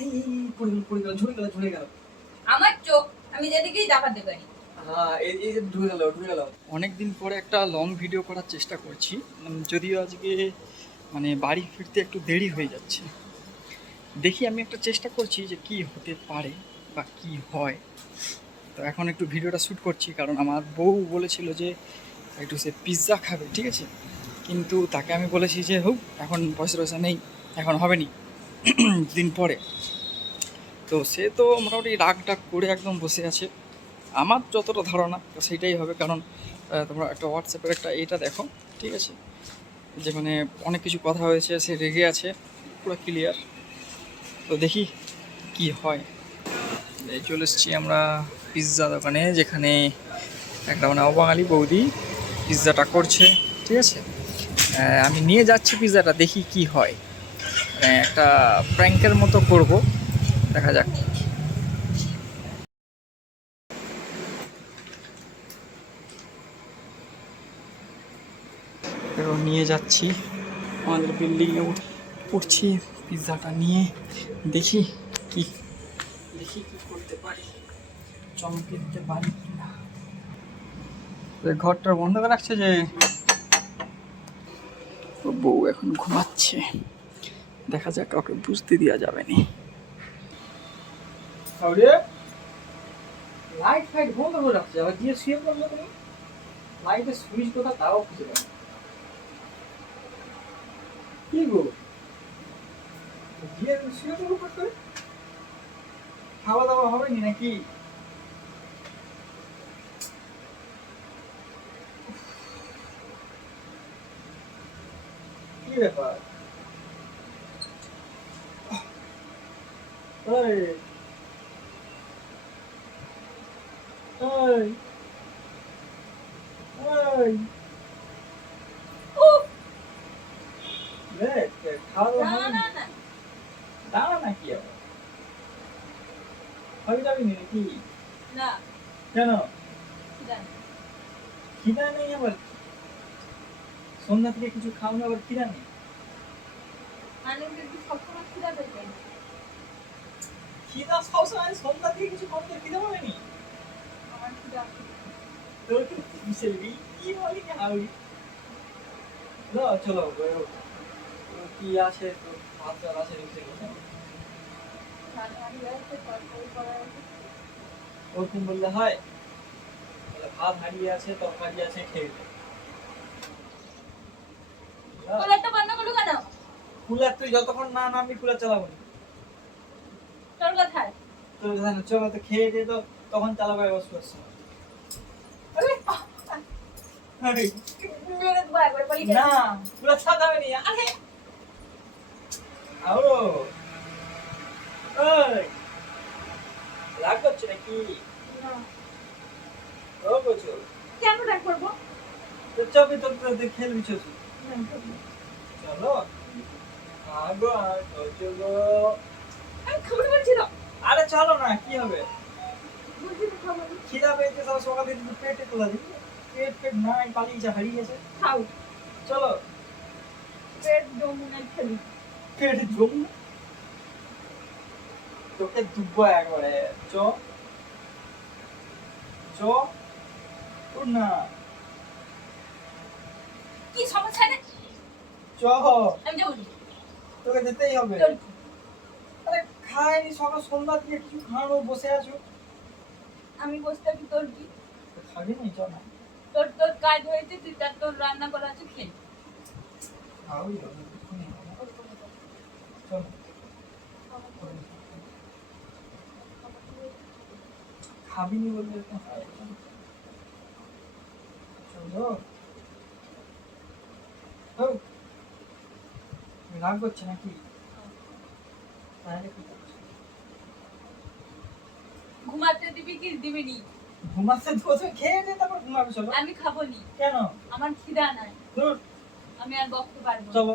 এই পড়ে গেল ঝরে গেল আমার চোখ, আমি যেদিকেই তাকাতে পারি। হ্যাঁ এই যে ঢুকে গেল। অনেকদিন পরে একটা লং ভিডিও করার চেষ্টা করছি, যদিও আজকে মানে বাড়ি ফিরতে একটু দেরি হয়ে যাচ্ছে। দেখি আমি একটা চেষ্টা করছি যে কি হতে পারে বা কি হয়। তো এখন একটু ভিডিওটা শ্যুট করছি, কারণ আমার বউ বলেছিল যে একটু সে পিৎজা খাবে, ঠিক আছে। কিন্তু তাকে আমি বলেছি যে হোক, এখন পয়সা টয়সা নেই, এখন হবে নি, দিন পরে। তো সে তো মোটামুটি রাগ টাগ করে একদম বসে আছে। আমার যতটা ধারণা সেইটাই হবে, কারণ তোমরা একটা হোয়াটসঅ্যাপের একটা এটা দেখো, ঠিক আছে, যে মানে অনেক কিছু কথা হয়েছে, সে রেগে আছে পুরো ক্লিয়ার। তো দেখি কি হয়। এই চলে এসেছি আমরা পিৎজা দোকানে, যেখানে একটা মানে অবাঙালি বৌদি পিৎজাটা করছে, ঠিক আছে। আমি নিয়ে যাচ্ছি পিৎজাটা, দেখি কি হয়। মানে একটা প্র্যাঙ্কের মতো করব, দেখা যাক। এবং নিয়ে যাচ্ছি আমাদের বিল্ডিংয়ে উঠছি পিৎজাটা নিয়ে, দেখি কি করতে পারি, চমকে দিতে পারি কিনা। ঘরটা বন্ধ করে রাখছে যে, বউ এখন ঘুমাচ্ছে, দেখা যাক, কাউকে বুঝতে দেওয়া যাবে না। লাইট ফাইট বন্ধ করে রাখছে, আবার দিয়ে শুয়ে পড়লো তুমি। লাইটের সুইচ কোথাও তাও খুঁজে পাবে কি গো, দিয়ে শুয়ে পড়লো করতে। খাওয়া দাওয়া হবে নি নাকি? কি ব্যাপার? ওই ওই ওই উফ, দেখ, খাওয়া দাওয়া হবে না না। না না দাঁড়া নাকি আবার, খাবি যাবি না নাকি? না, কেন? জানি খিদা নেই আবার? সন্ধ্যা থেকে কিছু খাও না, আবার খিদা নেই? আনন্দের কি সবসময় খিদা পেতেন? খিদা সবসময়, সন্ধ্যা থেকে কিছু খাও তো খিদা পাবে নি? আমার খিদা তোর কি মিশালি কি বলি না হাউরি? চলো বেরো। তোর কি আছে, তোর ভাত চাল আছে রেখে গেছে। ওরকম বললে হয়? তাহলে ভাত হারিয়ে আছে, তরকারি আছে, খেয়ে নে। কলারটা বন্ধ করলো কেন? কুলার তুই যতক্ষণ না নামবি কুলার চালাবো না। তোর কোথায়? তোর কথা না, চলো তো খেয়ে দে, তো তখন চালাবো অবশ্য। আরে মেরে দেবো একবার বলি না, কুলার চালাবে নি। আরে আরো ওই রাগ করছে নাকি? না, ও বলছো কেন রাগ করবো? তো চবে তো খেলবি চলো। চলো আগো চলো। আমি খাবার বলছি না, আরে চলো না, কি হবে? বলছি তো খাবো না। খিদা পেয়েছে, সব সকাল থেকে পেটে তোলা দিবি। পেট নাই, পালিয়েছে, হারিয়ে গেছে। খাও, চলো পেট জমুনে খেলি। পেট জম, তোকে দুব্বো একবারে। চ চ তোর না, কি সমস্যা নেই, চ, আমি যাবো না। তোকে যেতেই হবে। চল। আরে খাইনি, সকাল সন্ধ্যা থেকে কিছু খাওয়ানো, বসে আছো। আমি বসে থাকি, তোর কি? খাবি নি, চল না। তোর তোর কাজ হয়েছে, তুই তার তোর রান্না করা আছে, খেয়ে খাওয়াই হবে, চল। খাবি নি বলতে এরকম হয়? চলো। ও, তুমি রাগ করছে নাকি? তাহলে কি করছো? ঘুমাতে দিবি কি দিবি নি? ঘুমাতে দেবো, তুমি খেয়ে নে তারপর ঘুমাবে। চলো। আমি খাবো নি, কেন? আমার খিদা নাই, ধুর, আমি আর বকতে পারবো না। চলো।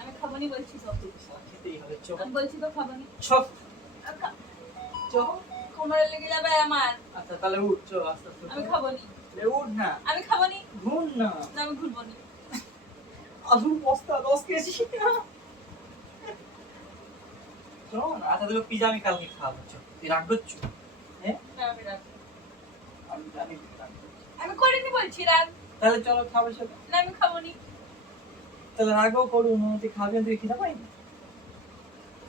আমি খাবো নি বলছি তো, খেতেই হবে, চলো। আমি বলছি তো খাবো নি। চল চল। কোমরে লেগে যাবে আমার, আচ্ছা তাহলে উঠ, চল আস্তে আস্তে। আমি খাবো নি, উঠ না, আমি খাবো নি, ঘুম না। না আমি ঘুরবো নি। আলু বস্তা 10 কেজি। শোনো না, আচ্ছা দুটো পিজা আমি কালকে খাওয়াবো, চল তুই রাগ করছো? হ্যাঁ না, আমি রাখবো। আমি জানি তুই রাগ করছিস। আমি করিনি বলছি রাগ। তাহলে চলো খাবার সাথে। না, আমি খাবো নি। তাহলে রাগও করুন, তুই খাবি না, তুই খিদা পাইনি?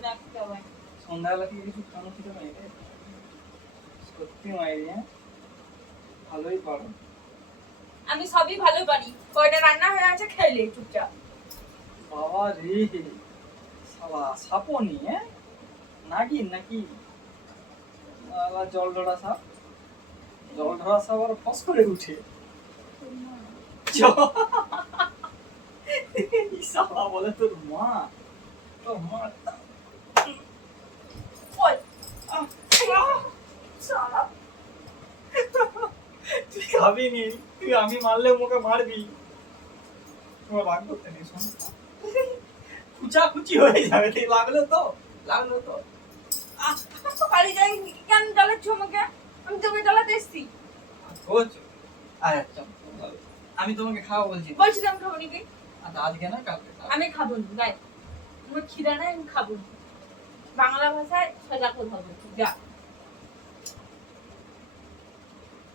না, খাবো না। সন্ধ্যাবেলা থেকে কিছু খানো খিদা পাইনি রে? সত্যি মাইরি, হ্যাঁ ভালোই পারো। আমি সবই ভালো পারি। কয়টা রান্না হয়ে আছে খেলে চুপচাপ। বাবা রে, শালা সাপনি, হ্যাঁ নাগিন নাকি? শালা জল ধরা সাপ, জল ধরা সাপ আর ফস করে উঠে। এই শালা বলে তোর মা, তোর মা ওই, শালা। তুই খাবি নি, তুই আমি মারলে মুখে মারবি। তোমার রাগ করতে নেই, শোন খুচাখুচি হয়ে যাবে, তুই লাগলো তো, লাগলো তো। বাড়ি যাই কেন জ্বালাচ্ছ আমাকে? আমি তোকে জ্বালাতে এসছি। করছো? আরে চল, আমি তোমাকে খাওয়া বলছি। বলছি তো আমি খাবো নাকি? আচ্ছা আজকে না কালকে খাবো। আমি খাবো না, গাই। আমার খিদা নাই, আমি খাবো না। বাংলা ভাষায় সোজা কথা বলছি, যা।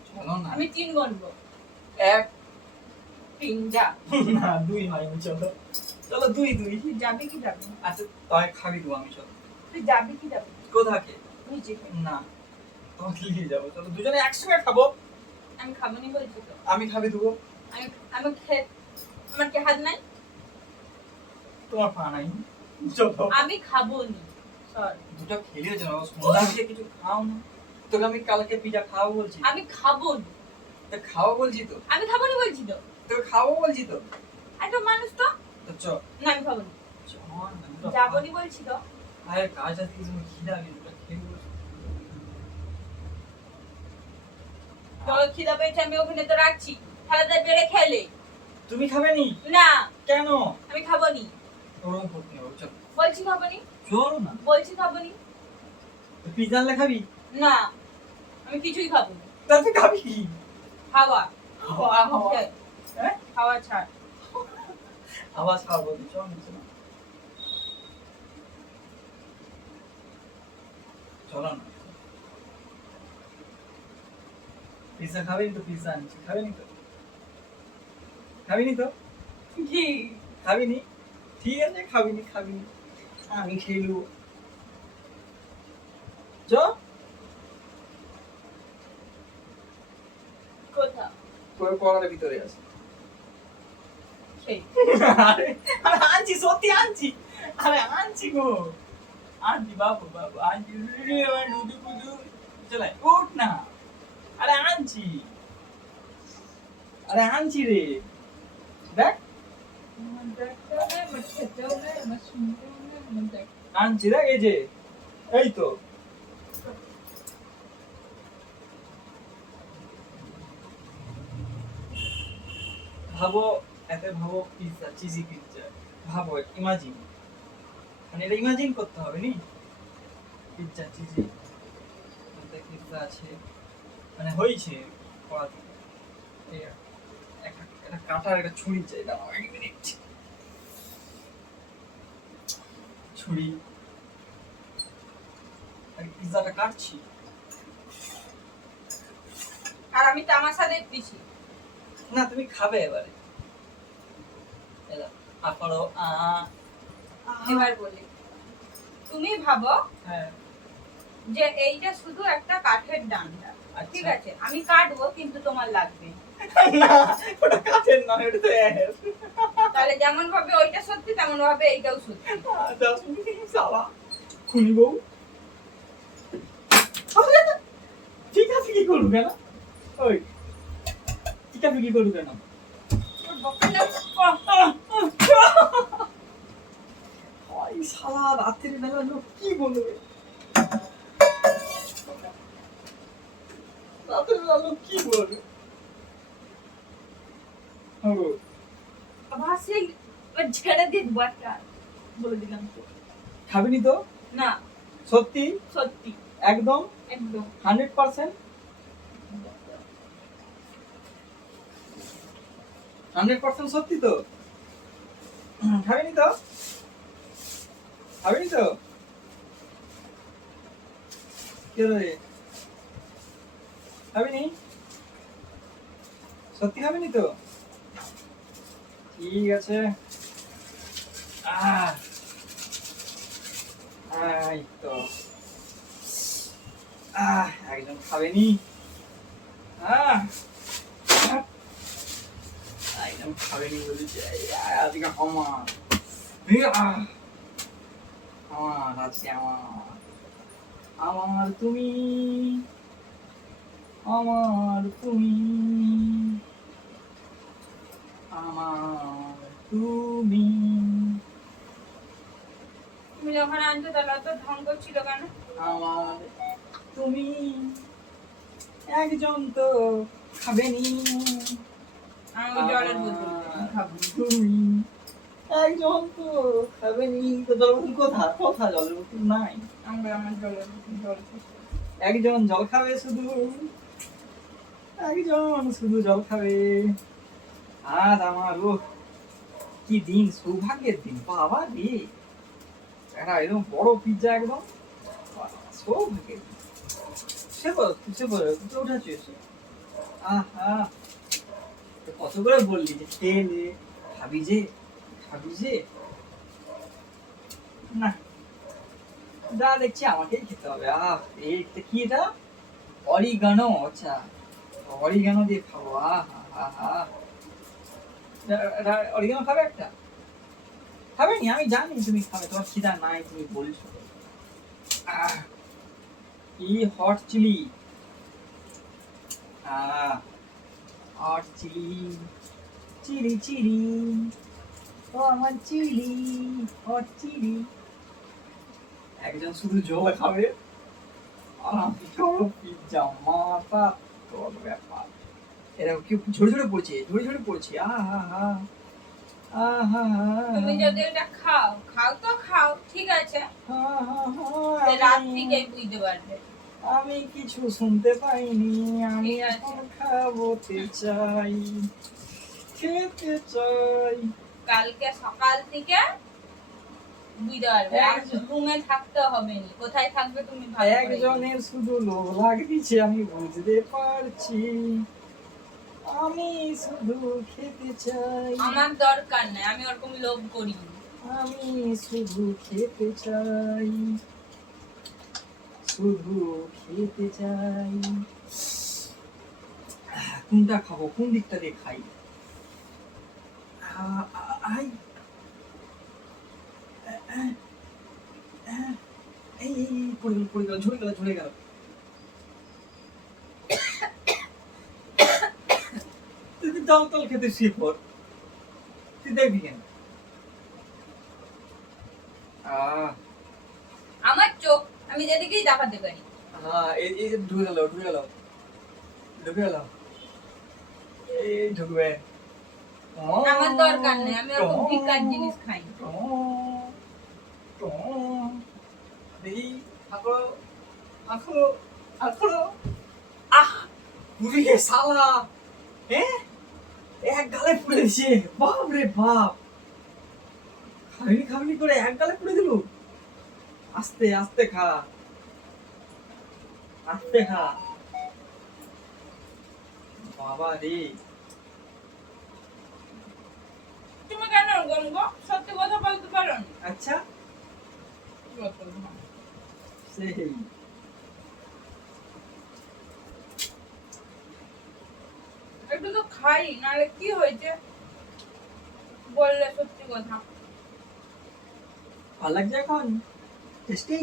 চলো না, আমি 3 গণবো। এক 3, যা। না 2 নয়, চলো চলো 2 2। তুই যাবি কি যাবি না? আচ্ছা তাই খাবি তো, আমি চলো। তুই যাবি কি যাবি না? কোথাকে? নিচে খেয়ে। না তোমাকে নিয়ে যাবো, চলো দুজনে একসঙ্গে খাবো। আমি খাবো নি বলছি তো। আমি খাবি দেবো, আমি আমি খেয়ে, আমার কি হাত নাই? তোমার পা নাই, চলো। আমি খাবো নি, সরি। দুটো খেলিও চলো, সন্ধ্যা থেকে কিছু খাও না। তোকে আমি কালকে পিজা খাওয়াবো বলছি। আমি খাবো নি। তো খাওয়া বলছি তো, আমি খাবো নি বলছি তো। তোকে খাওয়াবো বলছি তো। একটা মানুষ তো। তো চ না, আমি খাবো নি। চল না, দুটো যাবো খা। নি বলছি তো। আরে কাজ আছে কিছু, খিদা আমি দুটো খেয়ে বলছি। তোর খিদা পেয়েছে, আমি ওখানে তো রাখছি। থালাতে বেড়ে খেলে। তুমি খাবে নি? না, কেন? আমি খাবো নি। ওরকম করতে হবে, চল বলছি খাবো নি। চলো না। বলছি খাবো নি। পিজা আনলে খাবি? না, আমি কিছুই খাবো না। তাহলে তুই খাবি কি? খাওয়া। হাওয়া হাওয়া, খেয়ে। হ্যাঁ খাওয়া ছাড়। আওয়াজ খাওয়াবো, চল নিচে না। চলো না, পিজা খাবি নি তো? পিজা আনছি, খাবি নি তো? খাবি নি তো? কি? খাবি নি? ঠিক আছে খাবি নি, খাবি নি, আমি খেয়ে নেবো। চ কোথা? পড়ার ভিতরে আছে। খেয়ে। আরে আরে আনছি, সত্যি আনছি, আরে আনছি গো, আনছি বাবু বাবু আনছি। ডুডু ডুডু চলে উঠ না, আরে আনছি, আরে আনছি রে, দেখ আনছি, দেখ এই যে, এই তো। ভাবো, এতে ভাবো পিৎজা, চিজি পিৎজা, ভাবো ইমাজিন, মানে এটা ইমাজিন করতে হবে নি। পিৎজা চিজি পিৎজা আছে, মানে হয়েছে করা থেকে। এই একটা কাটার একটা ছুরি চাই, দাঁড়াও 1 মিনিট। ছুরি আর পিৎজাটা কাটছি। আর আমি তামাশা দেখতেছি। না তুমি খাবে এবারে, এলা আ করো আ। এবার বলি, তুমি ভাবো হ্যাঁ যে এইটা শুধু একটা কাঠের ডান্ডা, আচ্ছা। ঠিক আছে? আমি কাটবো কিন্তু তোমার লাগবে। না ওটা কাঠের নয়, ওটা তো অ্যাস। তাহলে যেমন ভাবে ওইটা সত্যি, তেমন ভাবে এইটাও সত্যি। 10 মিনিট সালা খুনি বউ। ঠিক আছে কি করবো কেন? ওই ঠিক আছে কি করবো কেন? ওই শালা রাতের বেলা লোক কি বলবে? রাতের বেলা লোক কি বলবে? হ্যাঁ আবার সেই ছেড়ে দিয়ে দেবো একটা, বলে দিলাম তো। খাবিনি তো? না, সত্যি সত্যি একদম একদম 100%? 100% সত্যি তো? খাবিনি তো? খাবিনি তো? কে রে খাবি নি সত্যি খাবি নি তো ঠিক আছে আহ এই তো একজন খাবে নি আহ একদম খাবে নি বলেছে আজকে আমার আমার আজকে আমার তুমি আমার তুমি আমার তুমি তুমি যখন আনছো তাহলে তো ঢং করছিল কেন? আমার তুমি একজন তো খাবে নি আমি জলের বোতল খাবো। তুমি একজন তো খাবে নি তো জলের বোতল কোথা জলের বোতল নাই আমার জলের বোতল জল খেতে। একজন জল খাবে শুধু একজন শুধু জল খাবে আজ আমার কি দিন সৌভাগ্যের দিন বাবা রে একটা একদম বড় পিজ্জা একদম সৌভাগ্যের দিন সে বলো তুই উঠাচ্ছিস আহা কত করে বললি যে খেয়ে নে খাবি যে না যা দেখছি আমাকেই খেতে হবে এই কি এটা অরিগানো আচ্ছা অরিগানো দিয়ে খাবো অরিগানো খাবে একটা খাবে নি আমি জানি তুমি খাবে তোমার খিদা নাই তুমি বলছো কি হট চিলি হট চিলি ও আমার চিলি হট চিলি একজন শুধু জল খাবে আর আমি খাবো পিজ্জা মাথা তোর ব্যাপার এরকম কি ঝরে পড়ছে তুমি যদি এটা খাও তো খাও ঠিক আছে, রাত থেকে বুঝতে পারবে। আমি কিছু শুনতে পাইনি আমি ঠিক আছে। এখন খেতে চাই কালকে সকাল থেকে বুঝতে পারবে। রুমে থাকতে হবে না, কোথায় থাকবে তুমি ভালো করে জানো। একজনের শুধু লোভ লাগছে আমি বুঝতে পারছি আমি শুধু খেতে চাই আমার দরকার নাই, আমি ওরকম লোভ করি না। আমি শুধু খেতে চাই কোনটা খাবো কোন দিকটা দিয়ে খাই এই পড়ে গেল ঝরে গেল তুই জল খেতে শুয়ে পড় তুই দেখবি কেন আমার চোখ আমি যেদিকেই দেখাতে পারি। এই যে ঢুকে গেল এই ঢুকবে আমার দরকার নেই, আমি ওরকম বিকার জিনিস খাই না। দেখি আখড়ো পুড়িয়ে শালা এক গালে পুড়ে দিছে বাপ রে বাপ খাবি করে এক গালে পুড়ে দিল আস্তে খা বাবা রে তুমি কেন গো সত্যি কথা বলতে পারো না? আচ্ছা সেই একটু তো খাই, নাহলে কি হয়েছে বললে সত্যি কথা। ভালো লাগছে এখন টেস্টি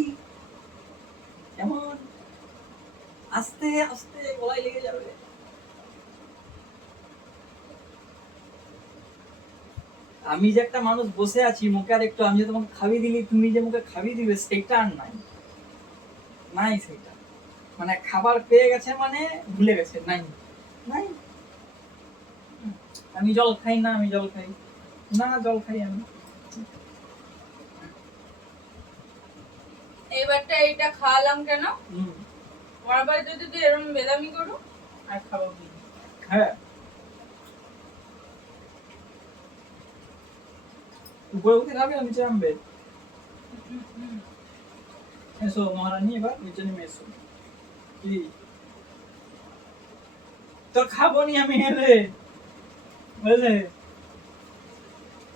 কেমন আস্তে গলায় লেগে যাবে আমি যে একটা মানুষ বসে আছি মুখে আর একটু আমি যে তোমাকে খাবিয়ে দিলি তুমি যে মুখে খাবিয়ে দিবে সেটা আর নাই সেটা মানে খাবার পেয়ে গেছে মানে ভুলে গেছে নাই আমি জল খাই না জল খাই আমি এইবারটা এইটা খাওয়ালাম কেন? পরেরবার যদি তুই এরকম বেদামি করো আর খাবো কি? হ্যাঁ উপরে উঠে খাবে না নিচে নামবে এসো মহারানী এবার নিচে নেমে এসো কি তো খাবো নি আমি হেলে, বুঝলে?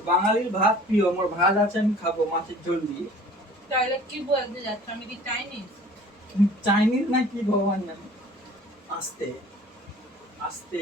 বাঙালির ভাত প্রিয়, আমার ভাত আছে আমি খাবো মাছের ঝোল দিয়ে। তাহলে কি বলতে যাচ্ছ, আমি কি চাইনিজ? তুমি চাইনিজ না কি ভগবান জানে। আস্তে আস্তে